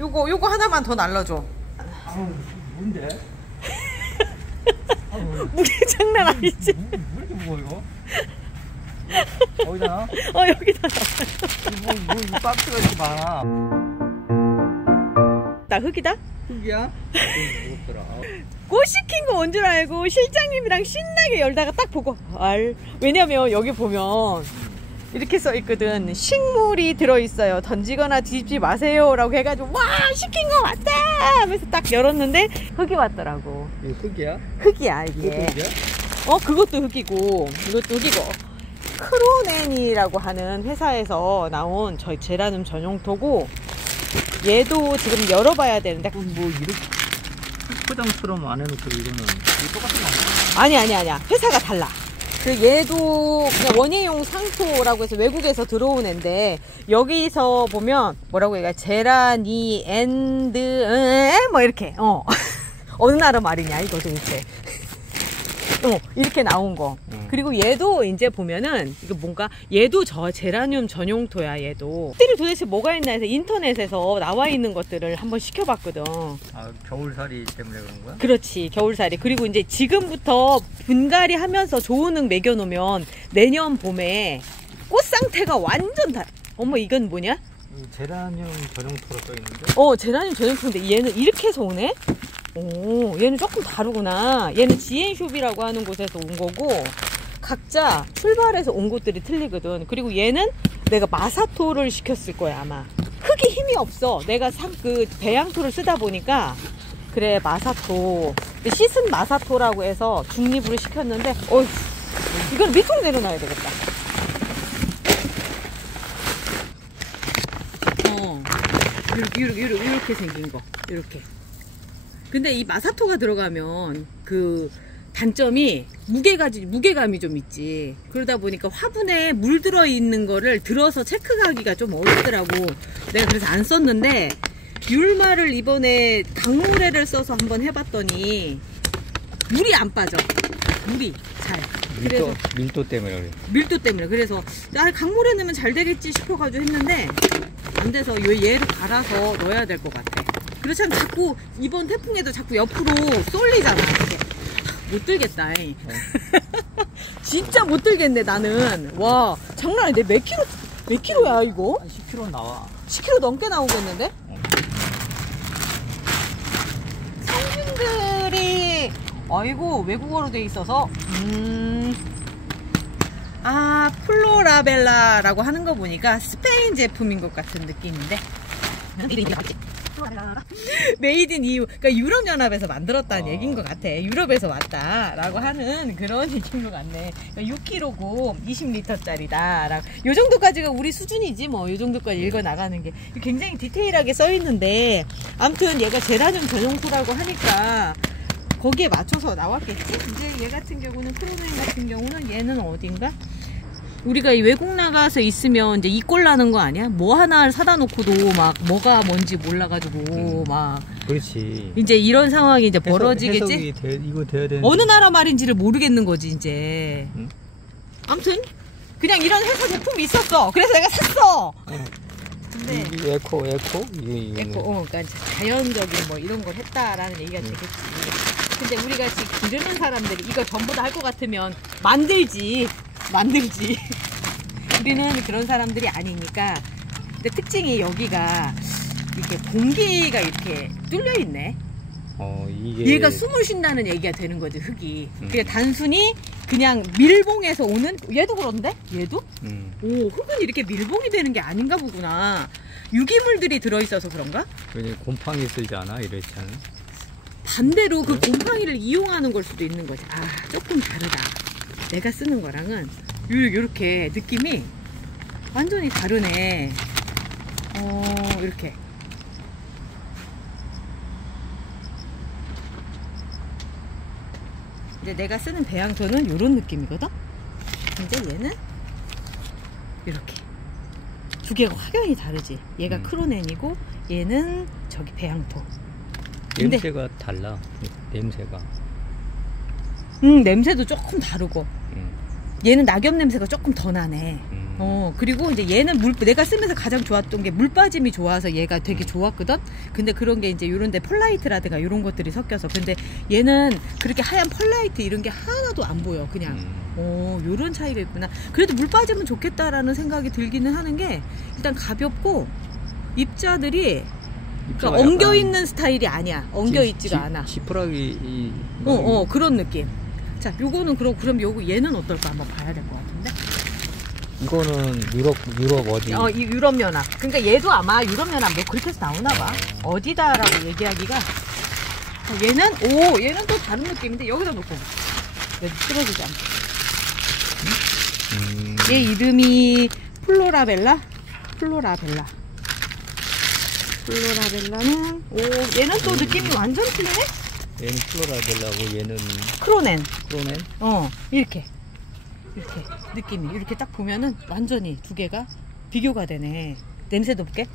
요거 하나만 더 날라줘. 아우, 뭔데? 무게 장난 아니지? 왜 이렇게 무거워 이거? 어디다? 여기다 이거 박스가 이렇게 많아. 나 흙이다? 흙이야? 무겁더라. 꽃 시킨 거 뭔 줄 알고 실장님이랑 신나게 열다가 딱 보고 왜냐면 여기 보면 이렇게 써 있거든. 식물이 들어있어요. 던지거나 뒤집지 마세요 라고 해가지고 와 시킨 거 맞다 하면서 딱 열었는데 흙이 왔더라고. 이거 흙이야? 흙이야 이게. 이것도 흙이야? 그것도 흙이고 이것도 흙이고. 크로넨이라고 하는 회사에서 나온 저희 제라늄 전용토고, 얘도 지금 열어봐야 되는데 뭐 이렇게 포장처럼 안 해놓고 이거는 이거 똑같은 거 아니야? 아니야 회사가 달라. 얘도 그냥 원예용 상토라고 해서 외국에서 들어온 애인데, 여기서 보면 뭐라고 얘기해? 제라니 앤드 뭐 이렇게 어느 나라 말이냐 이거 도대체. 이렇게 나온 거. 그리고 얘도 이제 보면은 이거 뭔가 얘도 저 제라늄 전용토야. 얘도 띠를 도대체 뭐가 있나 해서 인터넷에서 나와 있는 것들을 한번 시켜봤거든. 아, 겨울살이 때문에 그런 거야? 그렇지, 겨울살이. 그리고 이제 지금부터 분갈이 하면서 좋은 흙 매겨놓으면 내년 봄에 꽃 상태가 완전 어머 이건 뭐냐? 제라늄 전용토로 써있는데? 제라늄 전용토인데 얘는 이렇게 해서 오네? 오, 얘는 조금 다르구나. 얘는 지엔숍이라고 하는 곳에서 온 거고, 각자 출발해서 온 곳들이 틀리거든. 그리고 얘는 내가 마사토를 시켰을 거야 아마. 흙이 힘이 없어. 내가 그 배양토를 쓰다 보니까. 그래, 마사토. 씻은 마사토라고 해서 중립으로 시켰는데 이건 밑으로 내려놔야 되겠다. 이렇게 생긴 거. 이렇게. 근데 이 마사토가 들어가면 그 단점이 무게감이 좀 있지. 그러다 보니까 화분에 물 들어있는 거를 들어서 체크하기가 좀 어렵더라고. 내가 그래서 안 썼는데, 율마를 이번에 강모래를 써서 한번 해봤더니 물이 안 빠져. 물이 잘. 밀도 때문에 그래. 밀도 때문에. 그래서 강모래 넣으면 잘 되겠지 싶어가지고 했는데 안 돼서 얘를 갈아서 넣어야 될 것 같아. 그렇지 않으면 자꾸 이번 태풍에도 자꾸 옆으로 쏠리잖아. 못 들겠다. 진짜 못 들겠네 나는. 와 장난 아니야. 몇 킬로야 이거? 10kg 나와. 10kg 넘게 나오겠는데? 성분들이 아이고 외국어로 돼 있어서 플로라벨라라고 하는 거 보니까 스페인 제품인 것 같은 느낌인데. 메이드 인 EU. 그러니까 유럽연합에서 만들었다는 얘기인 것 같아. 유럽에서 왔다라고 하는 그런 얘기인 것 같네. 그러니까 6kg고 20리터짜리다. 요 정도까지가 우리 수준이지 뭐. 요 정도까지 읽어 나가는 게 굉장히 디테일하게 써 있는데, 아무튼 얘가 제라늄 전용토라고 하니까 거기에 맞춰서 나왔겠지. 이제 얘 같은 경우는, 크로넨 같은 경우는 얘는 어딘가? 우리가 외국 나가서 있으면 이제 이 꼴 나는 거 아니야? 뭐 하나를 사다 놓고도 막 뭐가 뭔지 몰라가지고 막. 그렇지. 이제 이런 상황이 이제 벌어지겠지? 이거 돼야 되는. 어느 나라 말인지를 모르겠는 거지 이제. 아무튼 그냥 이런 회사 제품이 있었어. 그래서 내가 샀어. 근데 에코. 그러니까 자연적인 뭐 이런 걸 했다라는 얘기가 되겠지. 근데 우리 같이 기르는 사람들이 이거 전부 다 할 것 같으면 만들지. 우리는 그런 사람들이 아니니까. 근데 특징이 여기가 이렇게 공기가 이렇게 뚫려 있네. 얘가 숨을 쉰다는 얘기가 되는 거지, 흙이. 그냥 단순히 그냥 밀봉에서 오는. 얘도 그런데? 얘도? 흙은 이렇게 밀봉이 되는 게 아닌가 보구나. 유기물들이 들어있어서 그런가? 왜냐면 곰팡이 쓰지 않아? 이렇지 않아? 반대로 그 곰팡이를 이용하는 걸 수도 있는 거지. 조금 다르다. 내가 쓰는 거랑은 요렇게 느낌이 완전히 다르네. 이렇게. 이제 내가 쓰는 배양토는 요런 느낌이거든? 근데 얘는 이렇게. 두 개가 확연히 다르지. 얘가 크로넨이고 얘는 저기 배양토. 냄새가 달라. 냄새가. 냄새도 조금 다르고. 얘는 낙엽 냄새가 조금 더 나네. 그리고 이제 얘는 내가 쓰면서 가장 좋았던 게 물 빠짐이 좋아서 얘가 되게 좋았거든? 근데 그런 게 이제 요런 데 펄라이트라든가 이런 것들이 섞여서. 근데 얘는 그렇게 하얀 펄라이트 이런 게 하나도 안 보여, 그냥. 요런 차이가 있구나. 그래도 물 빠지면 좋겠다라는 생각이 들기는 하는 게, 일단 가볍고, 입자들이, 그러니까 엉겨있는 스타일이 아니야. 엉겨있지가 않아. 지푸라기, 그런 느낌. 자, 요거는 그럼 얘는 어떨까 한번 봐야 될 것 같은데? 이거는 유럽 어디? 이 유럽 연합. 그러니까 얘도 아마 유럽 연합 뭐 그렇게 해서 나오나 봐. 어디다라고 얘기하기가. 얘는 또 다른 느낌인데 여기다 놓고 쓰러지지 않게. 얘 이름이 플로라벨라는 얘는 또 느낌이 완전 틀리네? 얘는 플로라벨라고 얘는 크로넨. 크로넨? 이렇게 느낌이 이렇게 딱 보면은 완전히 두 개가 비교가 되네. 냄새도 볼게.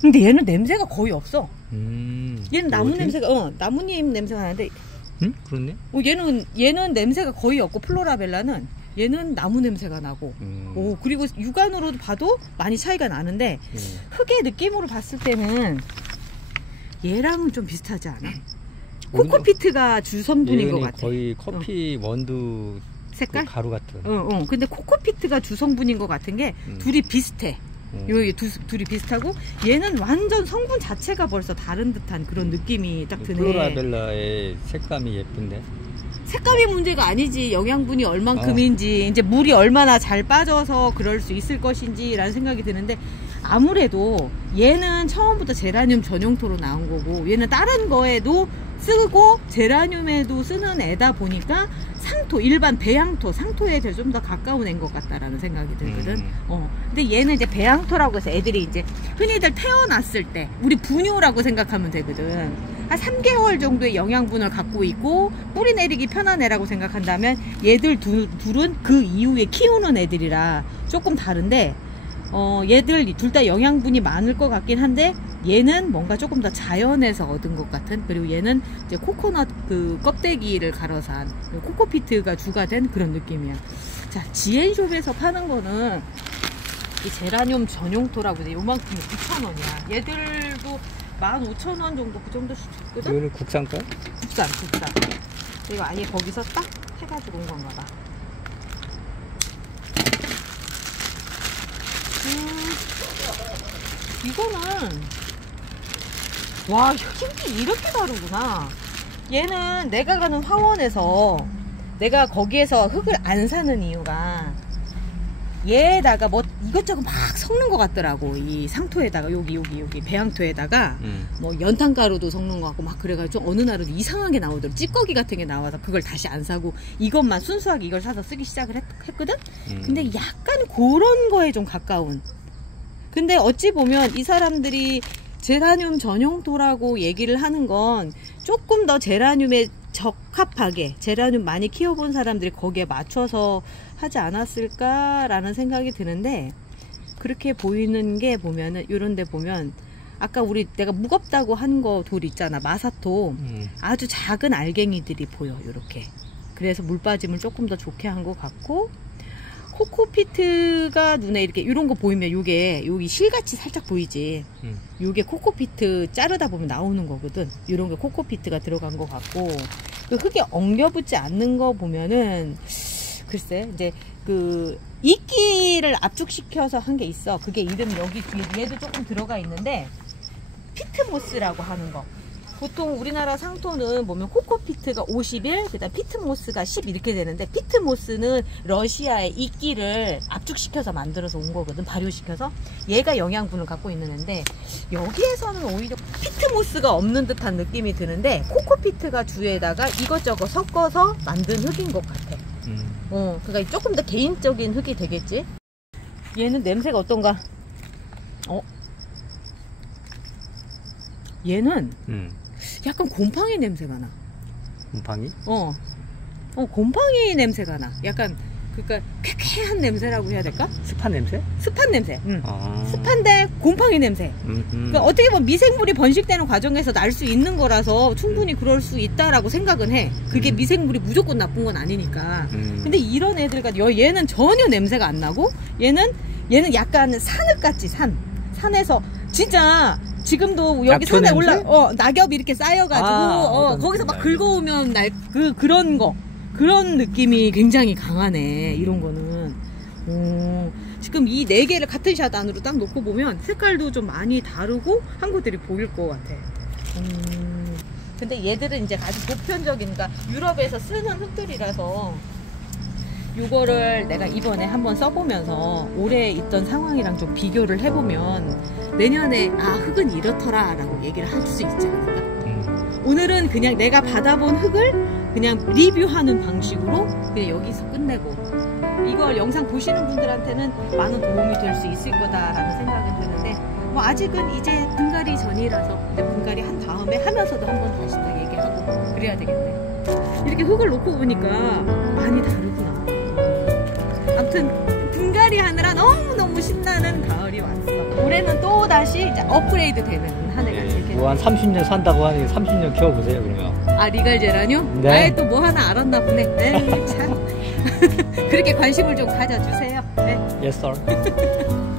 근데 얘는 냄새가 거의 없어. 얘는 나무 어디? 냄새가 나뭇잎 냄새가 나는데. 응? 그렇네. 얘는 냄새가 거의 없고, 플로라벨라는 얘는 나무 냄새가 나고. 그리고 육안으로도 봐도 많이 차이가 나는데 흙의 느낌으로 봤을 때는 얘랑은 좀 비슷하지 않아? 코코피트가 주성분인 것 같아. 거의 커피 원두 색깔? 그 가루 같은. 근데 코코피트가 주성분인 것 같은 게 둘이 비슷해. 둘이 비슷하고, 얘는 완전 성분 자체가 벌써 다른 듯한 그런 느낌이 딱 드네. 플로라벨라의 색감이 예쁜데. 색감이 문제가 아니지. 영양분이 얼만큼인지, 이제 물이 얼마나 잘 빠져서 그럴 수 있을 것인지 라는 생각이 드는데, 아무래도 얘는 처음부터 제라늄 전용토로 나온 거고, 얘는 다른 거에도 쓰고 제라늄에도 쓰는 애다 보니까 일반 배양토, 상토에 좀 더 가까운 애인 것 같다라는 생각이 들거든. 근데 얘는 이제 배양토라고 해서 애들이 이제 흔히들 태어났을 때 우리 분유라고 생각하면 되거든. 한 3개월 정도의 영양분을 갖고 있고 뿌리 내리기 편한 애라고 생각한다면, 얘들 둘은 그 이후에 키우는 애들이라 조금 다른데, 얘들 둘 다 영양분이 많을 것 같긴 한데, 얘는 뭔가 조금 더 자연에서 얻은 것 같은, 그리고 얘는 이제 코코넛 그 껍데기를 갈아서 한 코코피트가 주가 된 그런 느낌이야. 자, 지앤숍에서 파는 거는 이 제라늄 전용토라고 돼. 요만큼이 9,000원이야. 얘들도 15,000원 정도 그 정도 주거든? 이거는 국산가? 국산. 이거 아예 거기서 딱 해가지고 온 건가 봐. 이거는 와, 흙이 이렇게 다르구나. 얘는 내가 가는 화원에서 내가 거기에서 흙을 안 사는 이유가, 얘에다가 뭐 이것저것 막 섞는 것 같더라고. 이 상토에다가 여기 배양토에다가 뭐 연탄가루도 섞는 것 같고 막 그래가지고 어느 날은 이상하게 나오더라고. 찌꺼기 같은 게 나와서 그걸 다시 안 사고 이것만 순수하게 이걸 사서 쓰기 시작을 했거든. 근데 약간 그런 거에 좀 가까운. 근데 어찌 보면 이 사람들이 제라늄 전용토라고 얘기를 하는 건 조금 더 제라늄에 적합하게, 제라늄 많이 키워본 사람들이 거기에 맞춰서 하지 않았을까라는 생각이 드는데, 그렇게 보이는 게 보면은, 요런 데 보면 아까 내가 무겁다고 한 거 돌 있잖아, 마사토. 아주 작은 알갱이들이 보여, 요렇게. 그래서 물 빠짐을 조금 더 좋게 한 것 같고, 코코피트가 눈에 이렇게 이런 거 보이면 여기 실같이 살짝 보이지. 요게 코코피트 자르다 보면 나오는 거거든. 이런 게 코코피트가 들어간 것 같고, 그 흙에 엉겨붙지 않는 거 보면은 글쎄 이제 그 이끼를 압축시켜서 한 게 있어. 그게 이름 여기 뒤에 얘도 조금 들어가 있는데, 피트모스라고 하는 거. 보통 우리나라 상토는 보면 코코피트가 51, 그 다음 피트모스가 10 이렇게 되는데, 피트모스는 러시아의 이끼를 압축시켜서 만들어서 온 거거든, 발효시켜서. 얘가 영양분을 갖고 있는 애인데, 여기에서는 오히려 피트모스가 없는 듯한 느낌이 드는데, 코코피트가 주에다가 이것저것 섞어서 만든 흙인 것 같아. 그러니까 조금 더 개인적인 흙이 되겠지. 얘는 냄새가 어떤가? 얘는 약간 곰팡이 냄새가 나. 곰팡이? 곰팡이 냄새가 나. 약간 그러니까 쾌쾌한 냄새라고 해야 될까? 습한 냄새? 습한 냄새. 아. 습한데 곰팡이 냄새. 그러니까 어떻게 보면 미생물이 번식되는 과정에서 날 수 있는 거라서 충분히 그럴 수 있다라고 생각은 해. 그게 미생물이 무조건 나쁜 건 아니니까. 근데 이런 애들과 얘는 전혀 냄새가 안 나고 얘는 약간 산흙같이 산에서 진짜 지금도 여기 산에 냄새? 낙엽이 이렇게 쌓여가지고 거기서 막 긁어오면 그런 느낌이 굉장히 강하네. 이런 거는. 지금 이 4개를 같은 샷 안으로 딱 놓고 보면 색깔도 좀 많이 다르고 한 것들이 보일 것 같아. 근데 얘들은 이제 아주 보편적인, 그러니까 유럽에서 쓰는 흙들이라서 이거를 내가 이번에 한번 써보면서 올해 있던 상황이랑 좀 비교를 해보면 내년에 흙은 이렇더라 라고 얘기를 할 수 있지 않을까? 오늘은 그냥 내가 받아본 흙을 그냥 리뷰하는 방식으로 그냥 여기서 끝내고, 이걸 영상 보시는 분들한테는 많은 도움이 될 수 있을 거다라는 생각은 드는데, 뭐 아직은 이제 분갈이 전이라서 분갈이 한 다음에 하면서도 한번 다시 또 얘기하고 그래야 되겠네. 이렇게 흙을 놓고 보니까 많이 다르구나. 아무튼 분갈이 하느라 너무너무 신나는 가을이 왔어. 올해는 또 다시 이제 업그레이드 되는 한 해가 되겠네. 뭐 한 30년 산다고 하니 30년 키워보세요 그러면. 리갈 제라늄? 네. 아예 또 뭐 하나 알았나 보네. 에이, 참. 그렇게 관심을 좀 가져주세요. 네. Yes sir.